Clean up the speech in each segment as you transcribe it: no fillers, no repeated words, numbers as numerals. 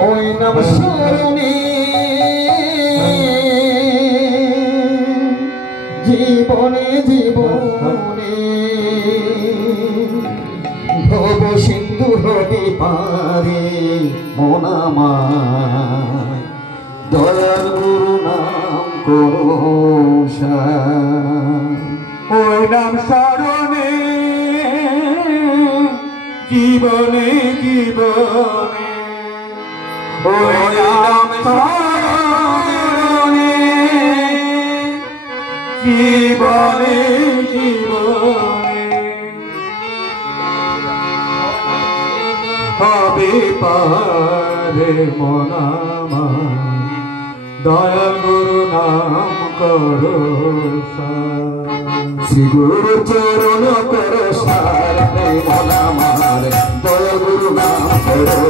ওই নাম স্মরণে জীবনে জীবনে ভব সিন্ধু হতে পারে মন আমার দয়াল গুরু নাম করো ওই নাম স্মরণে জীবনে জীবনে ওই নাম স্মরণে জীবনে জীবনে হবে পারে মন আমার দয়াল গুরু নাম করো শ্রী গুরু চরণ কর সারে মন আমার দয়াল গুরু নাম করো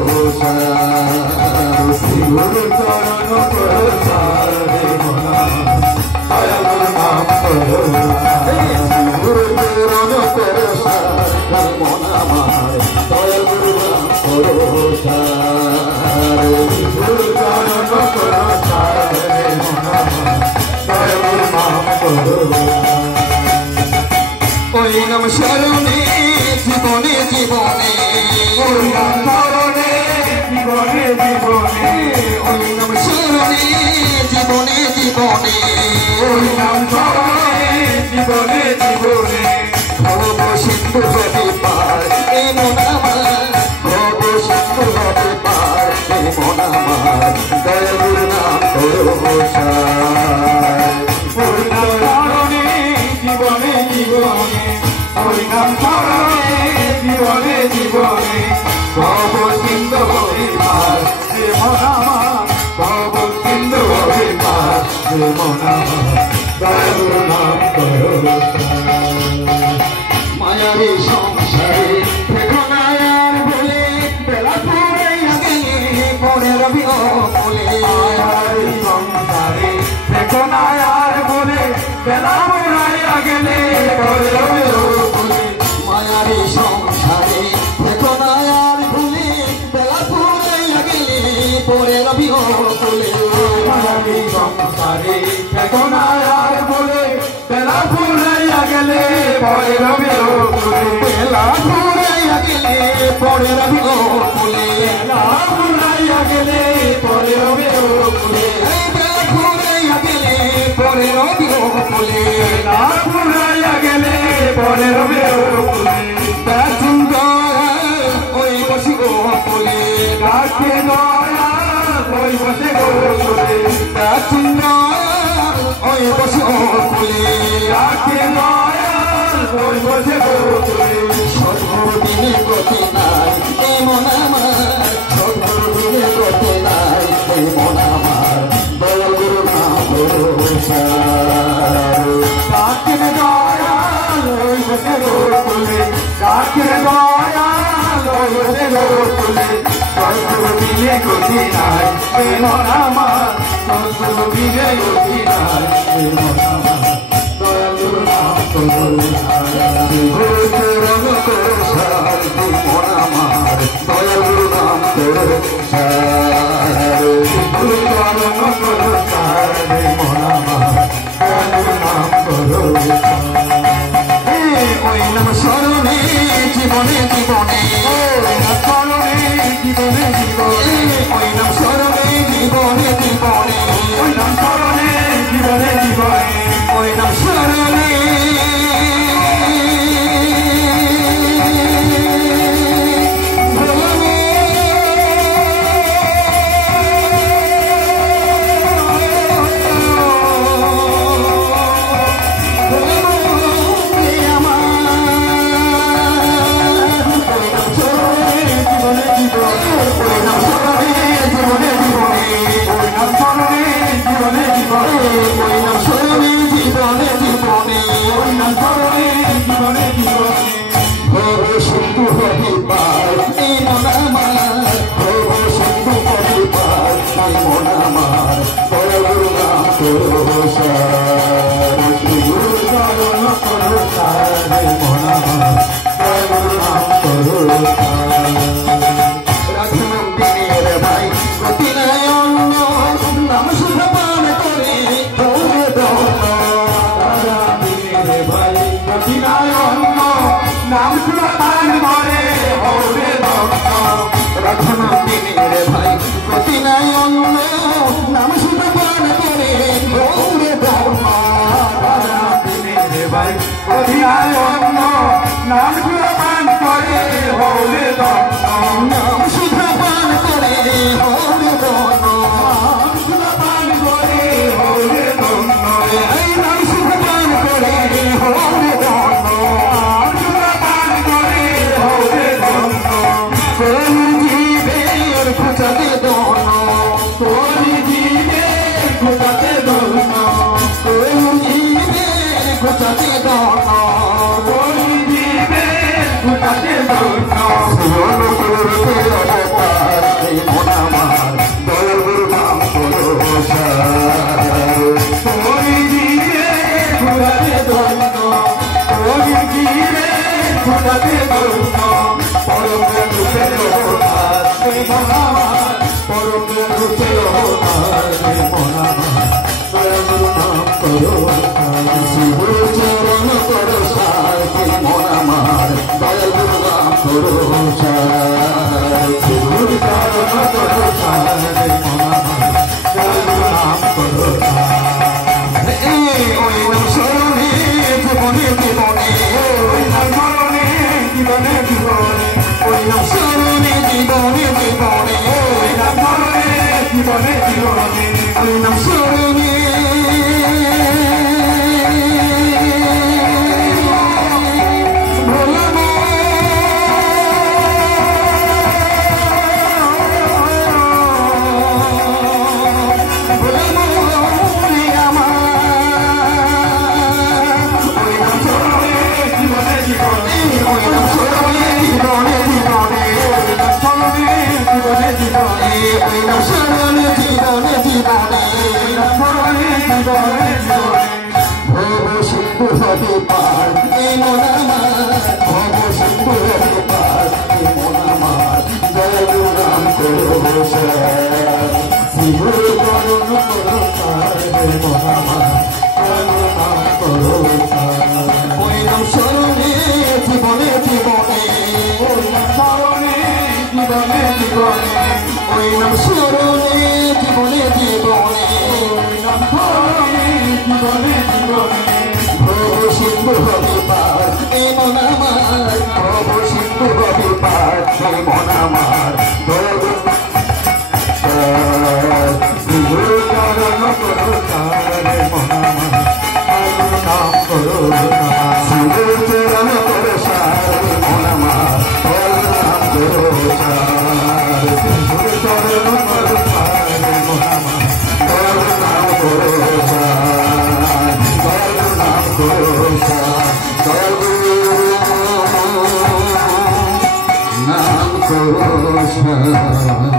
শ্রী গুরু চরণ কর সারে মন দয়াল গুরু নাম করো গুরু চরণ কর সারে মন আমার দয়াল গুরু নাম করো গুরু চরণ কর সারে মন দয়াল গুরু নাম করো ওই নাম শরণে জীবনে জীবনে ওই নাম স্মরণে জীবনে জীবনে ওই নাম শরণে জীবনে জীবনে ওই নাম স্মরণে জীবনে জীবনে ভব সিন্ধু হতে পার এ মন আমার ভব সিন্ধু হতে পার এ মন আমার দয়াল গুরু নাম করো ওই নাম স্মরণে জীবনে জীবনে ওই নাম স্মরণে জীবনে জীবনে ভব সিন্ধু হতে পার হে মন আমার ভব সিন্ধু হতে পার হে মন আমার দয়াল গুরু নাম করো মায়ারি সংসারে বেদনায়ার বলে বেলা ফুরাইয়া গেলে পরে রবি বলে মায়ার সংসারে বেদনায়ার বলে বেলা ফুরাইয়া গেলে পরে রবি বলে মায়ারি সংসারে বেদনায়ার ভুলে বেলা ফুরাইয়া গেলে পরে রবি বলে মায়াবী সংসারে বেদনায়ার বলে বেলা ফুরাইয়া গেলে পরে রবি বলে বেলা ফুরাইয়া গেলে পরে রবি বলে বেলা ফুরাইয়া গেলে পরে রবি বলে বেলা ফুরাইয়া গেলে পরে রবি বলে বেলা ফুরাইয়া গেলে পরে রবি বলে ওই বসি বলে ডাকে দয়া ওই বসে বলে ওই বসি বলে ডাকে দয়া ওই বসে বলে সদগুরু দিনে গতি নাই এই মন আমার সদগুরু দিনে গতি নাই এই মন আমার দয়াল গুরু নাম করো ডাকে দয়া ওই বসে বলে ডাকে দয়া ওই বসে বলে সদগুরু দিনে গতি নাই এই মন আমার সদগুরু দিনে গতি নাই এই মন আমার দয়াল গুরু নাম করো গুরু চরণ করো সার মন আমার দয়াল গুরু নাম করো গুরু চরণ করো সারে মন আমার দয়াল গুরু নাম করো ওই নাম স্মরণে জীবনে জীবনে ওই নাম স্মরণে জীবনে জীবনে ওই নাম স্মরণে জীবনে জীবনে ওই নাম স্মরণে জীবনে জীবনে ওই নাম স্মরণে পান করে হবে ধন্য রাধনা দিনে রে ভাই গতি নাই অন্য নাম শুধু পান করে হবে ধন্য রাধনা দিনে রে ভাই অধিনায় অন্য নাম শুধু পান করে হবে ধন্য নাম শুধু পান করে হবে ধন্য নাম শুধু পান করে হবে ধন্য এই নাম শুধু পান করে হবে ধন্য নাম শুধু পান করে হবে ধন্য কোন জীবের খুঁজাতে ধন্য তোর জীবের খোঁজাতে ধন্য কোন জীবের খুঁজাতে ধন্য তোর জীবের খোঁজাতে ধন্য জীবন করতে অবতার এই মন আমার দয়াল গুরু নাম করো সার তোর জীবের খোঁজাতে ধন্য তোর জীবের খোঁজাতে ধন্য পরম রূপে অবতার এই মন আমার পরম রূপে অবতার এই মন আমার দয়াল গুরু নাম করো শিব চরণ করো সার এই মন আমার দয়াল গুরু নাম করো সার শিব চরণ করো সার এই মন আমার দয়াল গুরু নাম করো সার এই ওই নাম শরণে জীবনে জীবনে ওই নাম স্মরণে জীবনে জীবনে ওই নাম শরণে জীবনে জীবনে ওই নাম স্মরণে জীবনে জীবনে ওই নাম শরণে ভোলামো জীবনে জীবনে ওই নাম শরণে জীবনে জীবনে স্মরণে জীবনে জীবনে ওই নাম শরণে জীবনে জীবনে স্মরণে জীবনে জীবনে ভব সিন্ধু হবে পার এই মন আমার ভব সিন্ধু হবে পার এই মন আমার জয় গুরু নাম করো শিব করুণ করো পার এই মন আমার জয় গুরু নাম করো ওই নাম শরণে জীবনে জীবনে ওই নাম স্মরণে জীবনে জীবনে ওই নাম শরণে জীবনে জীবনে ওই নাম স্মরণে জীবনে জীবনে ভব সিন্ধু হবে পার এই মন আমার ভব সিন্ধু হবে পার এই মন আমার দয়া গুরু শিব চরণ করো তার মন আমার নাম করো শিব চরণ করো সার মন আমার নাম করো সার শিব চরণ করো সার মন আমার নাম করো সার নাম করো সার নাম করো সার